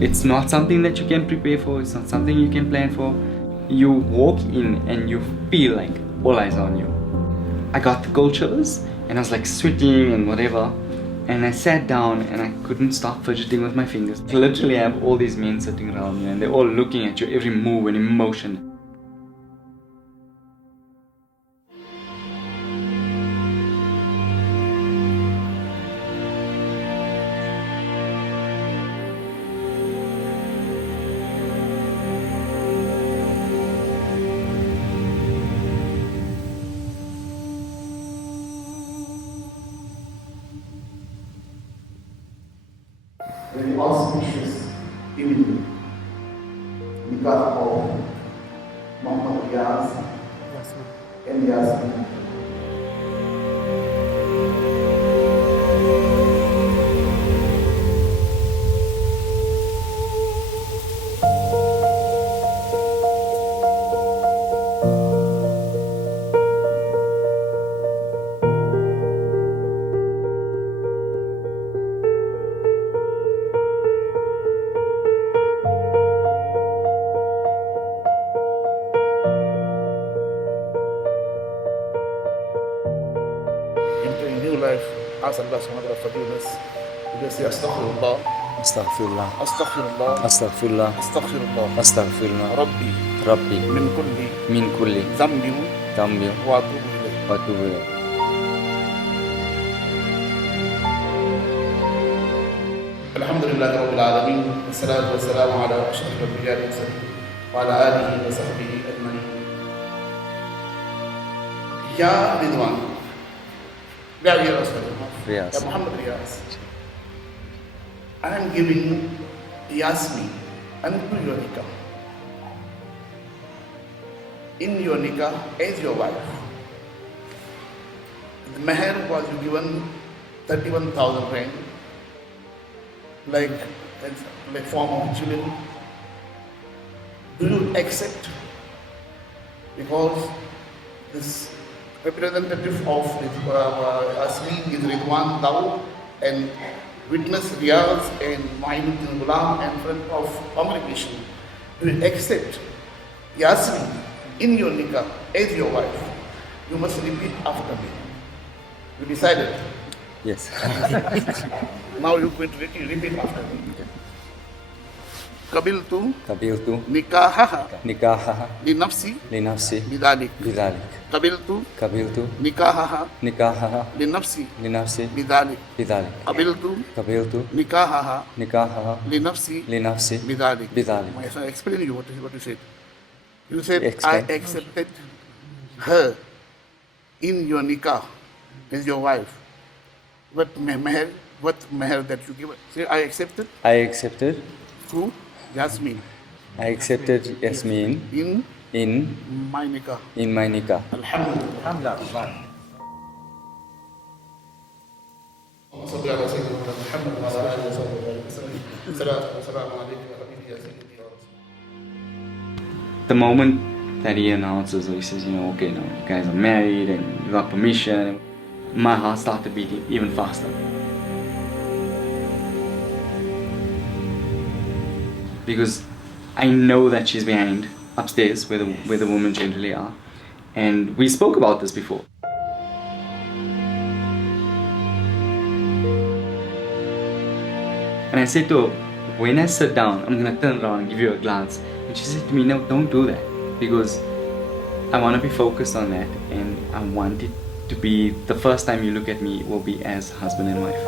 It's not something that you can prepare for, it's not something you can plan for. You walk in and you feel like all eyes on you. I got the cold chills and I was like sweating and whatever. And I sat down and I couldn't stop fidgeting with my fingers. Literally, I have all these men sitting around me and they're all looking at your every move and emotion. Very auspicious evening, nikah of Muhammad Riaaz and Yasmin. Into a new life, ask Allah subhanahu wa ta'ala forgiveness. You just say astaghfirullah, Astaghfirullah, astaghfirullah, astaghfirullah, astaghfirullah, astaghfirullah. Rabbi Rabbi min kulli min kulli dhanbin dhanbin wa atubu ilayh. wa atubu ilayh. Alhamdulillah Rabbil Alameen, wassalatu wassalamu ala ashrafil anbiya'i wal mursalin wa ala alihi wa sahbihi ajma'in. Ya Ridwan, Ya Rasulullah, Riaaz. Ya Muhammad Riaaz, I am giving Yasmin unto your nikah. In your nikah as your wife. The meher was given 31,000 rand, like form of children. Do you accept? Because this representative of Yasmin is Ridwan Dawood and witness Riaaz and Ma'inuddin Ghulam and front of congregation. Do you accept Yasmin in your nikah as your wife? You must repeat after me. You decided. Yes. Now you're going to repeat after me. Qabiltu Qabiltu nikahaha nikahaha li nafsi li nafsi bidalik. bidhalik. Qabiltu Qabiltu nikahaha nikahaha li nafsi li nafsi bidalik. bidhalik. Qabiltu Qabiltu nikahaha nikahaha li nafsi li nafsi bidalik. bidhalik. I explain you what you said. You said Explain. I accepted her in your nikah as your wife. What meher that you give? Say I accepted I accepted to Yasmin I accepted Yasmin in in my nikah. my nikah. Alhamdulillah. صلى الله على سيدنا محمد وعلى اله وصحبه وسلم. الصلاه والسلام عليك يا حبيبي يا سيدي يا رسول. The moment that he announces, or he says, okay, now you guys are married and you got permission, my heart started beating even faster. Because I know that she's behind upstairs where the women generally are, and we spoke about this before. And I said to her, when I sit down, I'm gonna turn around and give you a glance. And she said to me, no, don't do that, because I want to be focused on that, and I want it to be the first time you look at me will be as husband and wife.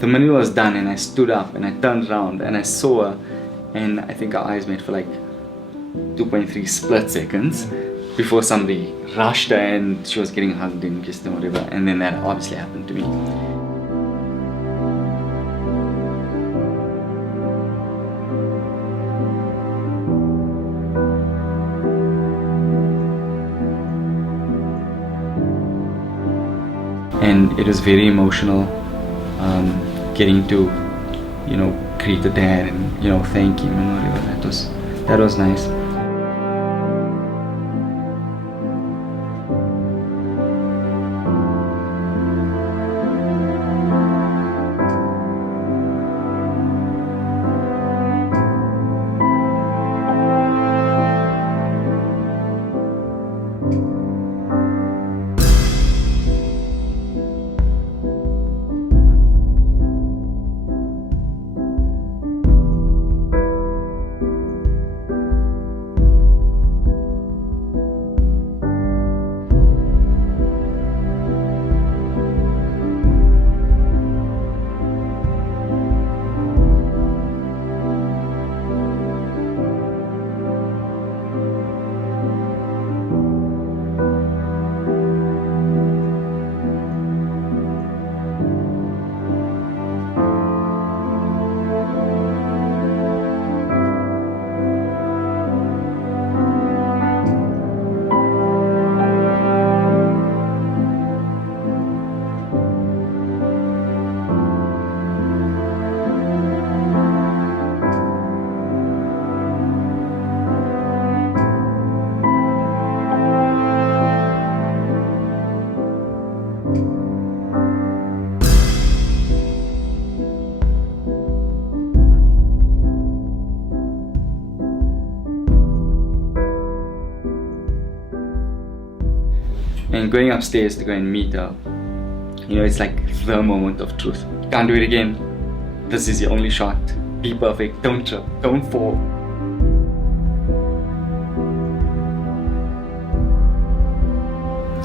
the maneuver was done and I stood up and I turned around and I saw her, and I think our eyes met for like 2.3 split seconds before somebody rushed her and she was getting hugged and kissed and whatever, and then that obviously happened to me. And it was very emotional, getting to, you know, greet the dad and, you know, thank him and whatever. That was nice. And going upstairs to go and meet her, you know, it's like the moment of truth. Can't do it again. This is your only shot. Be perfect. Don't trip. Don't fall.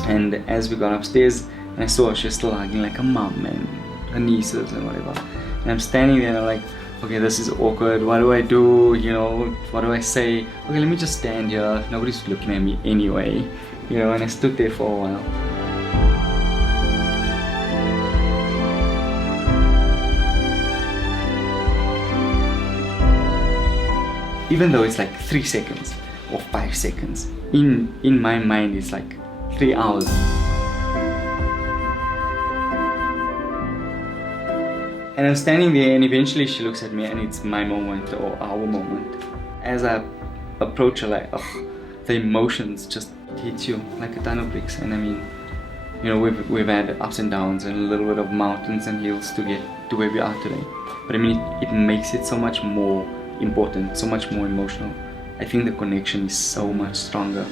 And as we got upstairs, and I saw her, she was still hugging like her mum and her nieces and whatever. And I'm standing there and I'm like, okay, this is awkward. What do I do? You know, what do I say? Okay, let me just stand here. Nobody's looking at me anyway. You know, and I stood there for a while. Even though it's like 3 seconds or 5 seconds, in my mind it's like 3 hours. And I'm standing there and eventually she looks at me and it's my moment or our moment. As I approach her, like, ugh, the emotions just hit you like a ton of bricks. And I mean, you know, we've had ups and downs and a little bit of mountains and hills to get to where we are today. But I mean, it makes it so much more important, so much more emotional. I think the connection is so much stronger.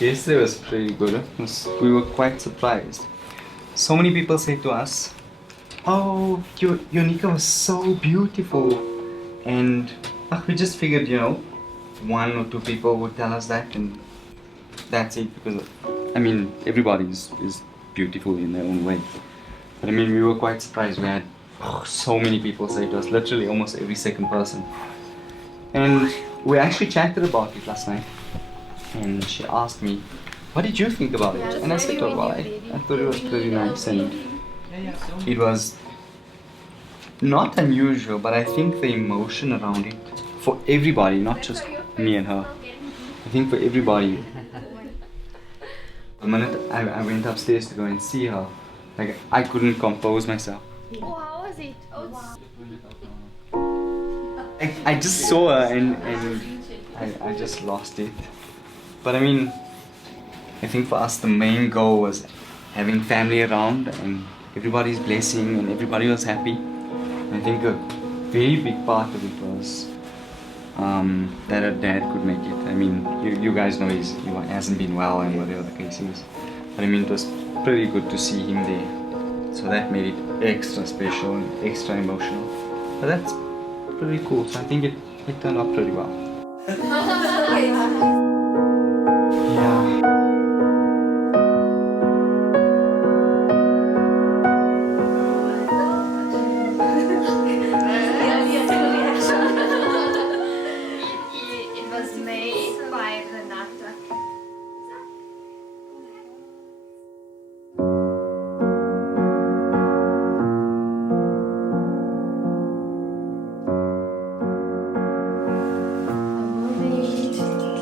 Yesterday was pretty good. We were quite surprised. So many people say to us, oh, your Nika was so beautiful. And we just figured, you know, one or two people would tell us that, and that's it. Because I mean, everybody is beautiful in their own way. But I mean, we were quite surprised. We had so many people say to us, literally almost every second person. And we actually chatted about it last night. And she asked me, what did you think about it? And I said, oh, well, I thought it was pretty nice. And it was not unusual, but I think the emotion around it, for everybody, not just me and her, I think for everybody, the minute I went upstairs to go and see her, like, I couldn't compose myself. Oh, how was it? I just saw her and I just lost it. But I mean, I think for us the main goal was having family around and everybody's blessing and everybody was happy. I think a very big part of it was that her dad could make it. I mean, you guys know he hasn't been well and whatever the case is. But I mean, it was pretty good to see him there. So that made it extra special and extra emotional. But that's pretty cool. So I think it turned out pretty well. Yeah. It was made by Renata.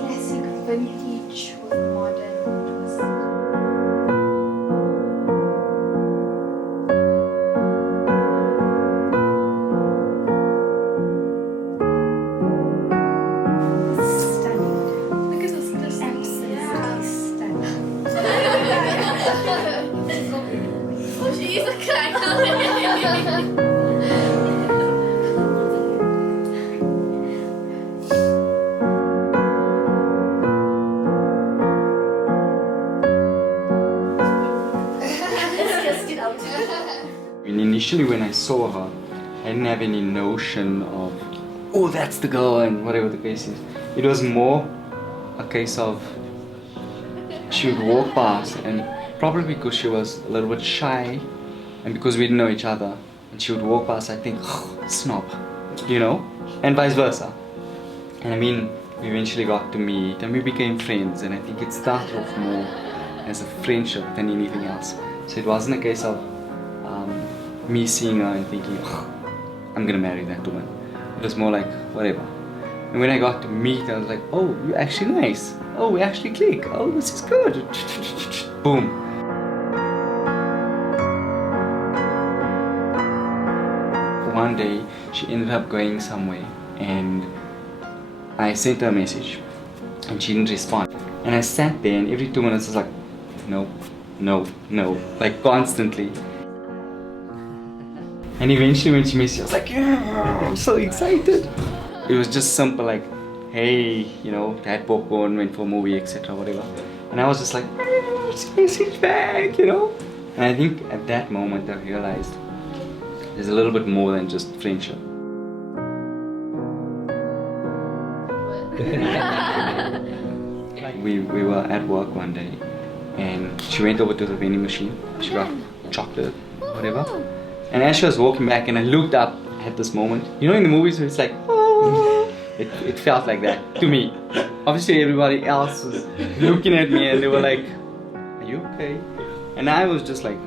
Classic vintage with modern twist. Stunning. Look at this crystal. Absolutely stunning. Oh, she is a cracker. And initially when I saw her, I didn't have any notion of, oh, that's the girl and whatever the case is. It was more a case of she would walk past, and probably because she was a little bit shy and because we didn't know each other, and she would walk past, I think, oh, snob, you know, and vice versa. And I mean, we eventually got to meet and we became friends, and I think it started off more as a friendship than anything else. So it wasn't a case of me seeing her and thinking, oh, I'm gonna marry that woman. It was more like, whatever. And when I got to meet her, I was like, oh, you're actually nice. Oh, we actually click. Oh, this is good. Boom. One day, she ended up going somewhere and I sent her a message and she didn't respond. And I sat there and every 2 minutes I was like, no, no, no, like constantly. And eventually when she messaged, I was like, yeah, I'm so excited. It was just simple like, hey, you know, had popcorn, went for a movie, etc., whatever. And I was just like, she messaged back, you know. And I think at that moment I realized there's a little bit more than just friendship. we were at work one day and she went over to the vending machine. She got chocolate, whatever. And as she was walking back and I looked up at this moment, you know in the movies where it's like, oh, it felt like that to me. Obviously everybody else was looking at me and they were like, are you okay? And I was just like,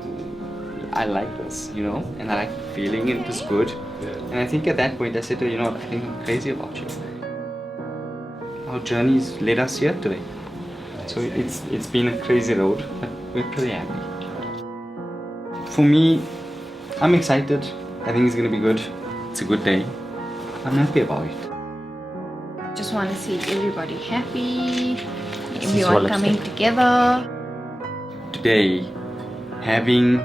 I like this, you know, and I like the feeling, it was good. And I think at that point I said to her, you know what, I think I'm crazy about you. Our journeys led us here today. So it's been a crazy road, but we're pretty happy. For me, I'm excited. I think it's gonna be good. It's a good day. I'm happy about it. Just want to see everybody happy, everyone coming together. Today, having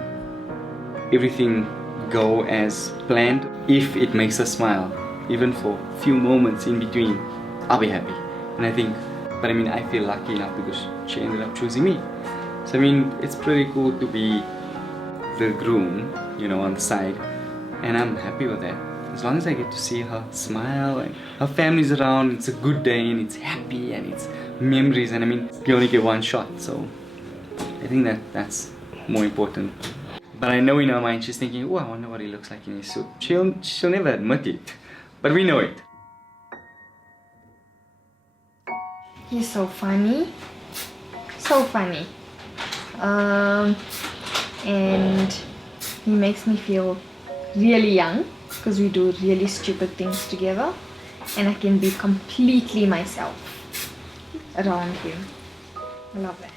everything go as planned, if it makes us smile, even for a few moments in between, I'll be happy. And I think, but I mean, I feel lucky enough because she ended up choosing me. So I mean, it's pretty cool to be the groom, you know, on the side, and I'm happy with that. As long as I get to see her smile and her family's around, it's a good day and it's happy and it's memories, and I mean, you only get one shot, so I think that's more important. But I know in her mind she's thinking, oh, I wonder what he looks like in his suit. She'll never admit it, but we know it. He's so funny. So funny. And he makes me feel really young because we do really stupid things together, and I can be completely myself around him. I love that.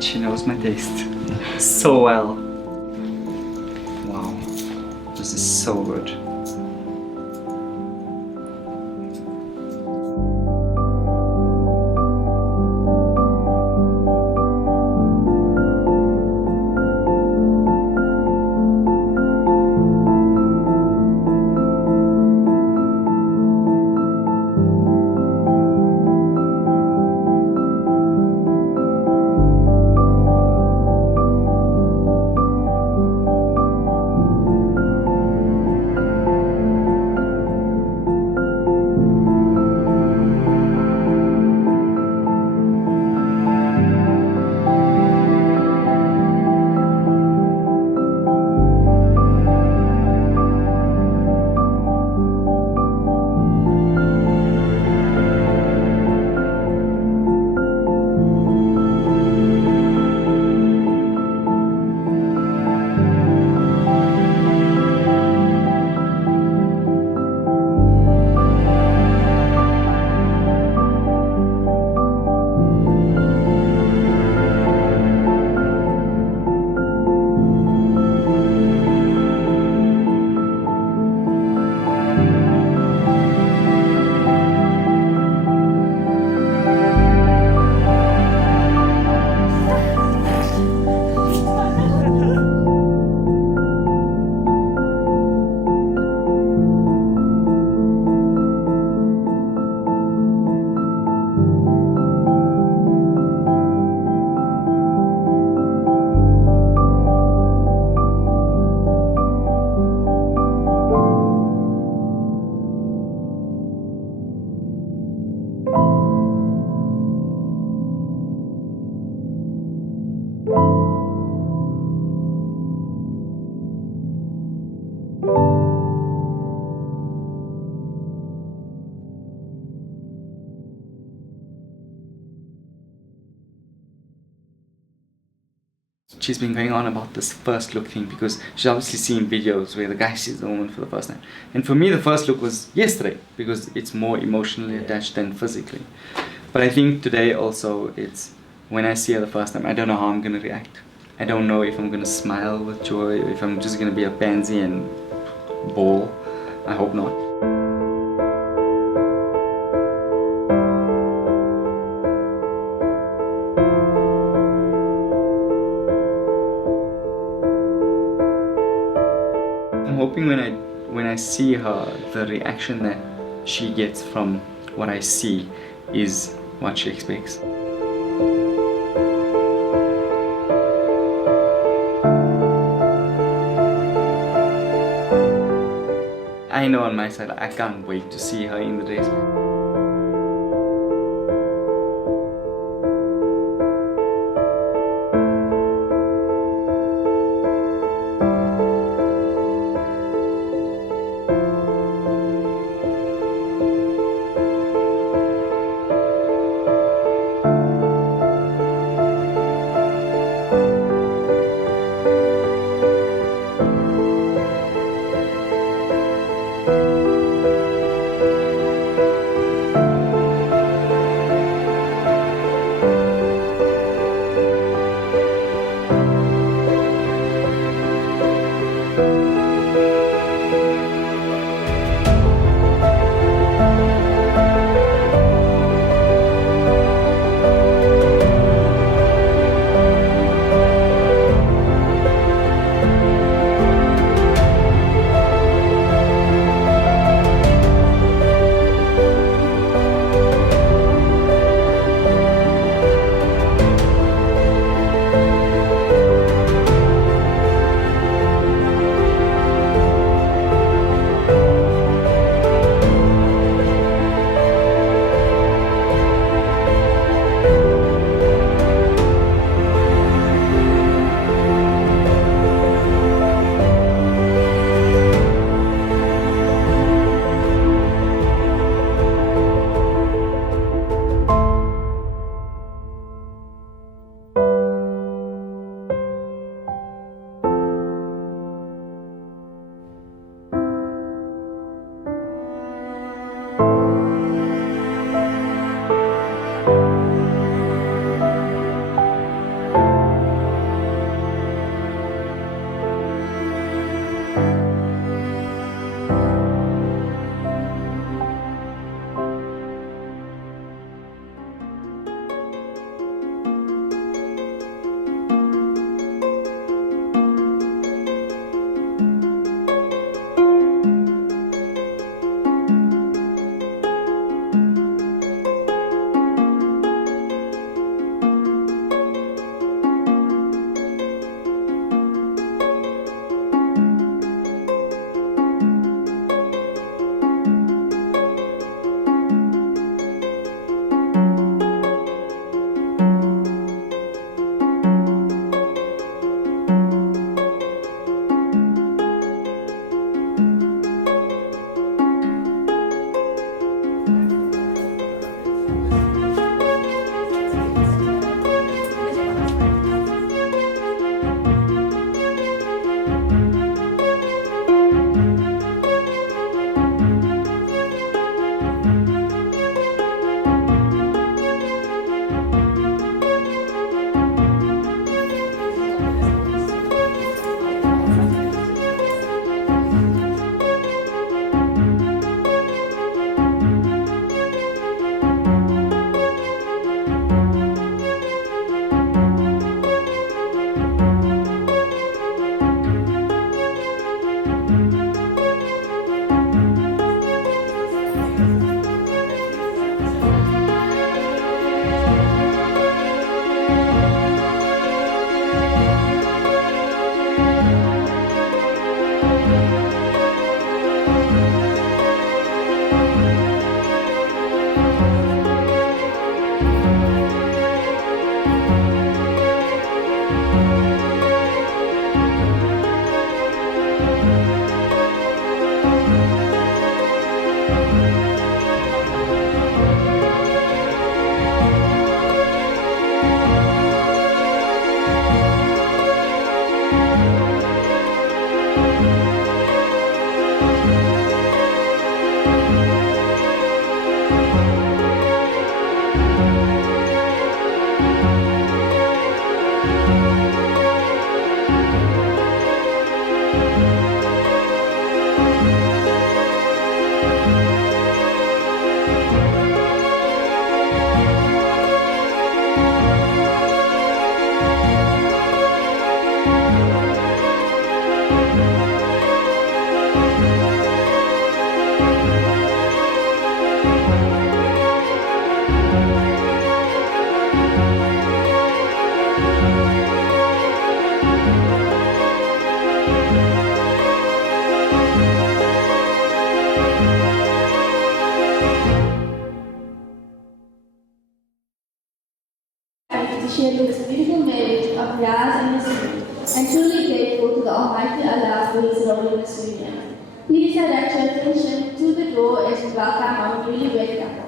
She knows my taste so well. Wow, this is so good. She's been going on about this first look thing because she's obviously seen videos where the guy sees the woman for the first time. And for me, the first look was yesterday because it's more emotionally attached than physically. But I think today also it's when I see her the first time, I don't know how I'm gonna react. I don't know if I'm gonna smile with joy, if I'm just gonna be a pansy and bawl. I hope not. I'm hoping when I see her, the reaction that she gets from what I see is what she expects. I know on my side, I can't wait to see her in the dress. To share this beautiful marriage of Riaaz and Yasmin, and truly grateful to the Almighty Allah for His holiness union. Please direct your attention to the door as we welcome our newly wed couple.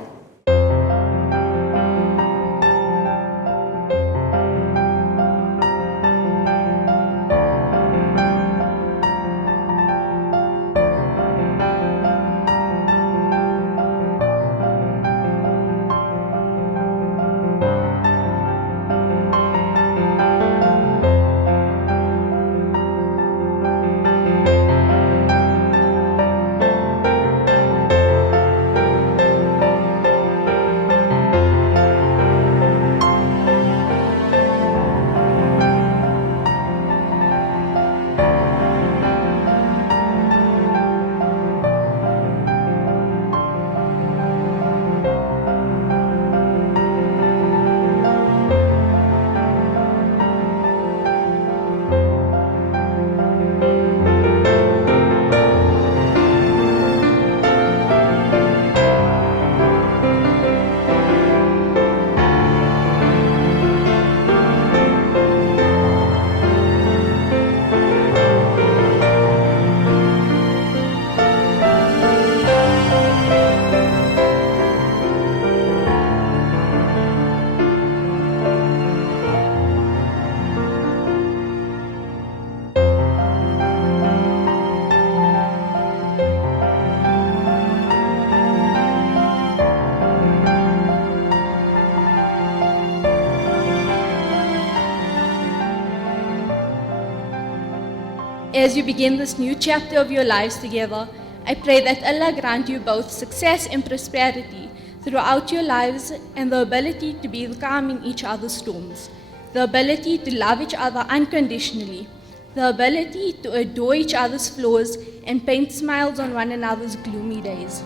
As you begin this new chapter of your lives together, I pray that Allah grant you both success and prosperity throughout your lives and the ability to be calm in each other's storms, the ability to love each other unconditionally, the ability to adore each other's flaws and paint smiles on one another's gloomy days.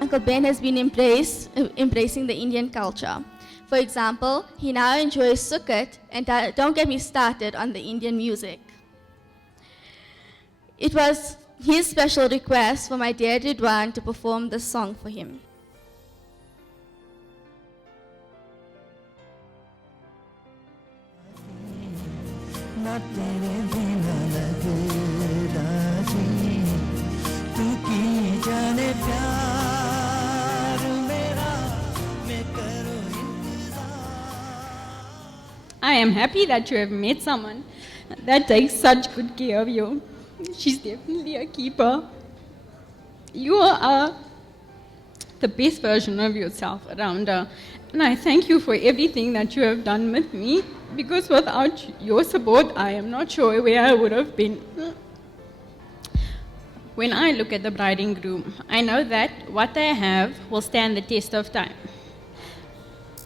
Uncle Ben has been embracing the Indian culture. For example, he now enjoys Sukkot, and don't get me started on the Indian music. It was his special request for my dear Ridwan to perform this song for him. I am happy that you have met someone that takes such good care of you. She's definitely a keeper. You are the best version of yourself around her. And I thank you for everything that you have done with me, because without your support, I am not sure where I would have been. When I look at the bride and groom, I know that what they have will stand the test of time.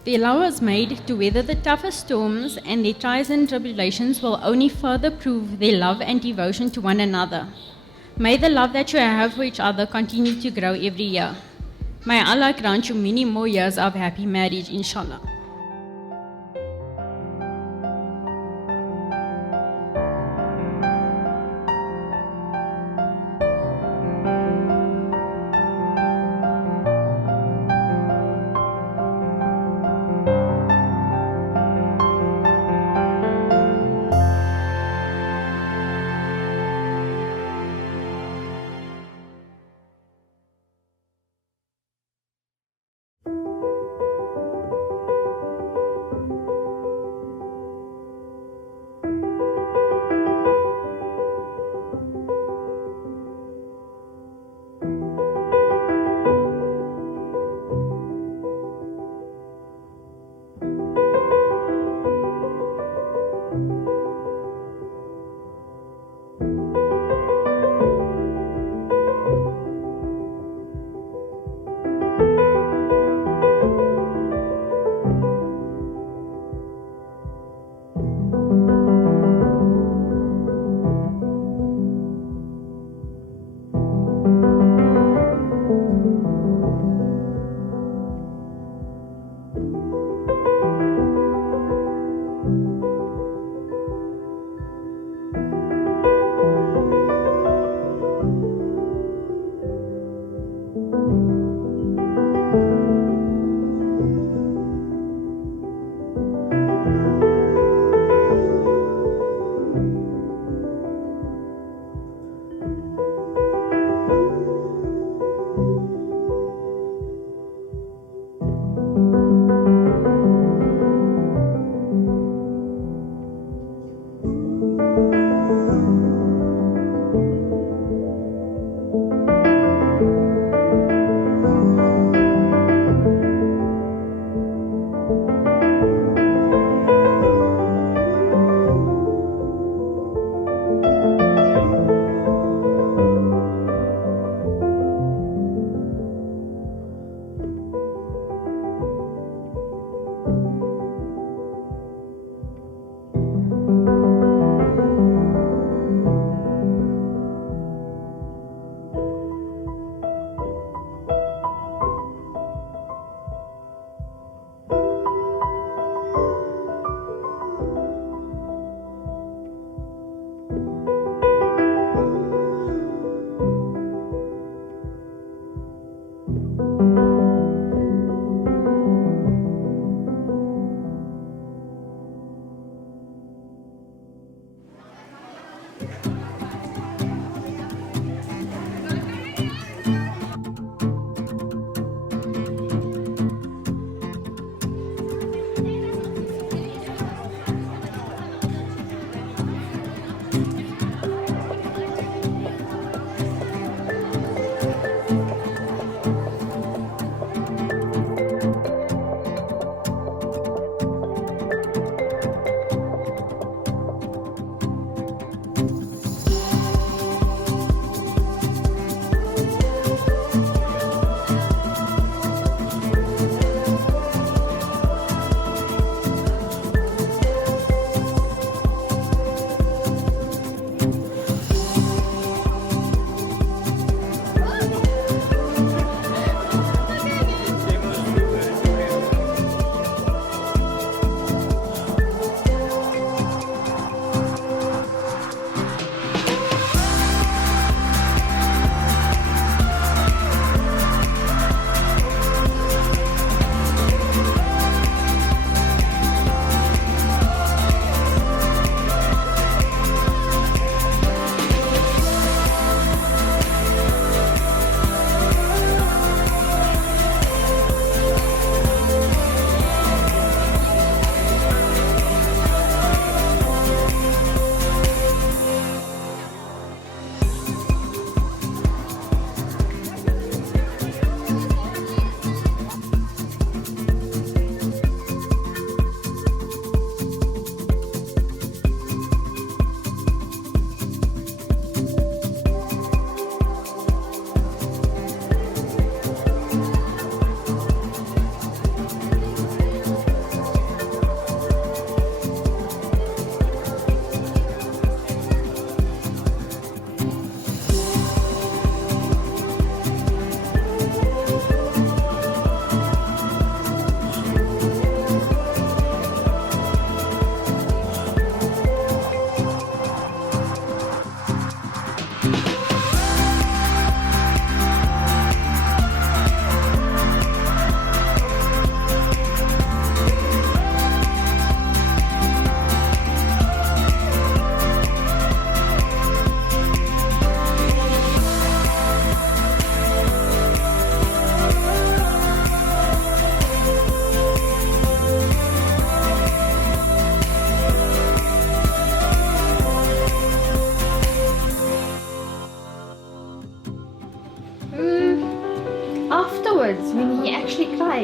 Their love was made to weather the toughest storms, and their trials and tribulations will only further prove their love and devotion to one another. May the love that you have for each other continue to grow every year. May Allah grant you many more years of happy marriage, inshallah.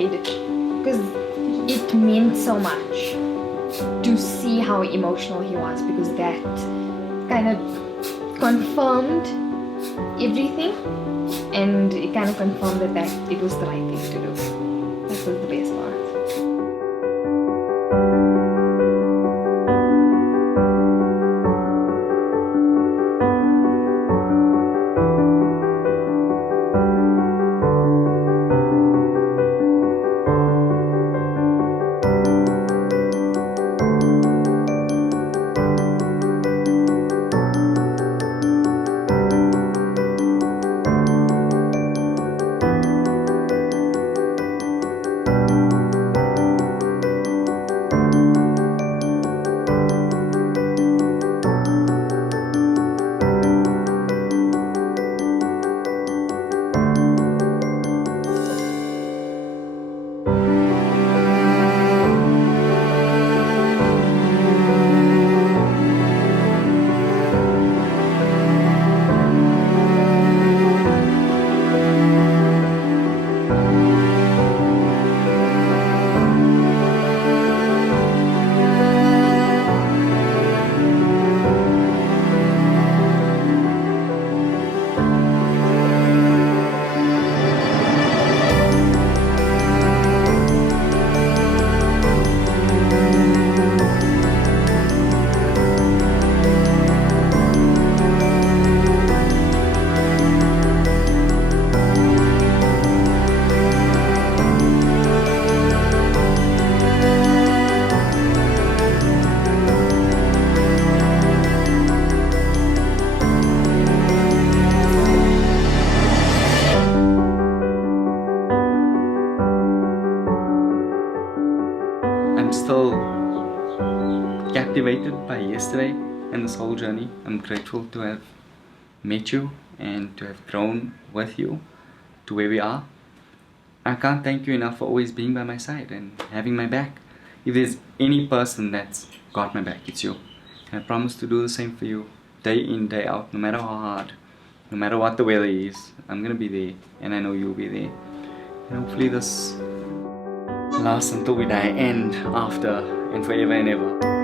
cried because it meant so much to see how emotional he was, because that kind of confirmed everything, and it kind of confirmed that it was the right thing to do. That was the best part. I'm still captivated by yesterday and this whole journey. I'm grateful to have met you and to have grown with you to where we are. I can't thank you enough for always being by my side and having my back. If there's any person that's got my back, it's you. And I promise to do the same for you, day in, day out, no matter how hard, no matter what the weather is. I'm gonna be there, and I know you'll be there. And hopefully this lasts until we die, and after, and forever and ever.